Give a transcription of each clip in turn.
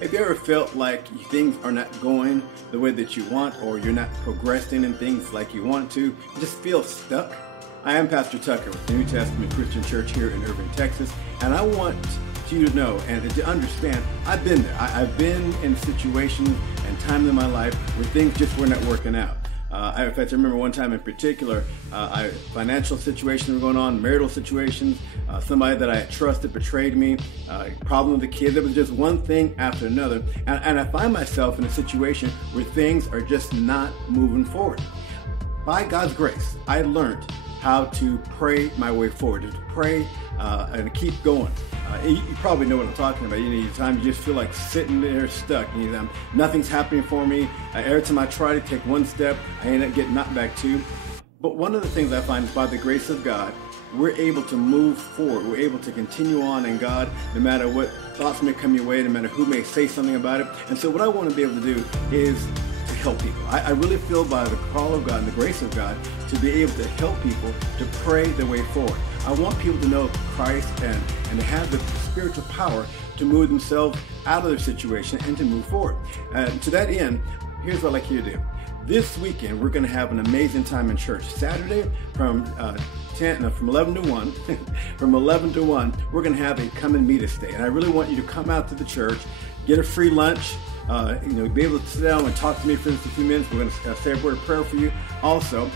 Have you ever felt like things are not going the way that you want, or you're not progressing in things like you want to? You just feel stuck? I am Pastor Tucker with the New Testament Christian Church here in Irving, Texas, and I want you to know and to understand I've been there. I've been in situations and times in my life where things just were not working out. In fact, I remember one time in particular, financial situations were going on, marital situations, somebody that I had trusted betrayed me, problem with the kids. There was just one thing after another. And I find myself in a situation where things are just not moving forward. By God's grace, I learned how to pray my way forward, to pray and keep going. You probably know what I'm talking about. Times you just feel like sitting there stuck. Nothing's happening for me. Every time I try to take one step, I end up getting knocked back two. But one of the things I find is by the grace of God, we're able to move forward. We're able to continue on in God, no matter what thoughts may come your way, no matter who may say something about it. And so what I want to be able to do is to help people. I really feel by the call of God and the grace of God to be able to help people to pray their way forward. I want people to know Christ and to have the spiritual power to move themselves out of their situation and to move forward. To that end, here's what I'd like you to do. This weekend, we're going to have an amazing time in church. Saturday from 11 to 1, from 11 to 1, we're going to have a come and meet us day. And I really want you to come out to the church, get a free lunch, be able to sit down and talk to me for just a few minutes. We're going to say a word of prayer for you also.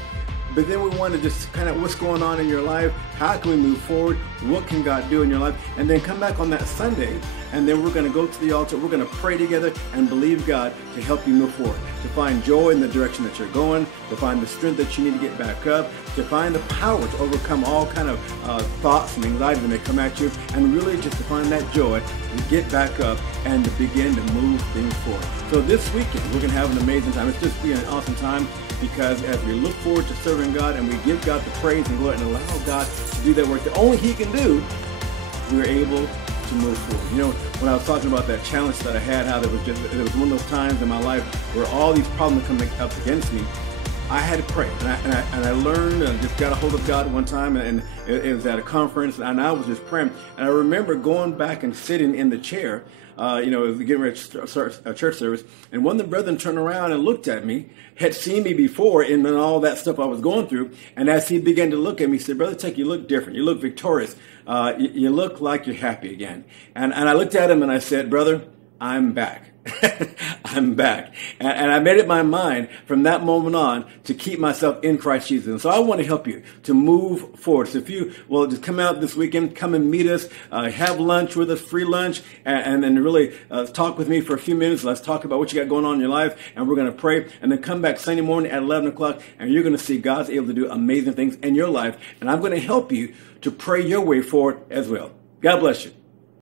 But then we want to just kind of what's going on in your life, how can we move forward, what can God do in your life, and then come back on that Sunday, and then we're going to go to the altar, we're going to pray together and believe God to help you move forward, to find joy in the direction that you're going, to find the strength that you need to get back up, to find the power to overcome all kind of thoughts and anxiety that may come at you, and really just to find that joy to get back up and to begin to move things forward. So this weekend, we're going to have an amazing time. It's just being an awesome time, because as we look forward to serving God and we give God the praise and glory and allow God to do that work that only He can do, we're able to move forward. When I was talking about that challenge that I had, how there was one of those times in my life where all these problems coming up against me, I had to pray, and I learned and just got a hold of God one time, and it was at a conference, and I was just praying, and I remember going back and sitting in the chair, getting ready to start a church service, and one of the brethren turned around and looked at me, had seen me before and all that stuff I was going through, and as he began to look at me, he said, "Brother Tuck, you look different. You look victorious. You look like you're happy again." And I looked at him and I said, "Brother, I'm back." I'm back. And I made it my mind from that moment on to keep myself in Christ Jesus. And so I want to help you to move forward. So if you will just come out this weekend, come and meet us, have lunch with us, free lunch, and then really talk with me for a few minutes. Let's talk about what you got going on in your life, and we're going to pray. And then come back Sunday morning at 11 o'clock, and you're going to see God's able to do amazing things in your life. And I'm going to help you to pray your way forward as well. God bless you.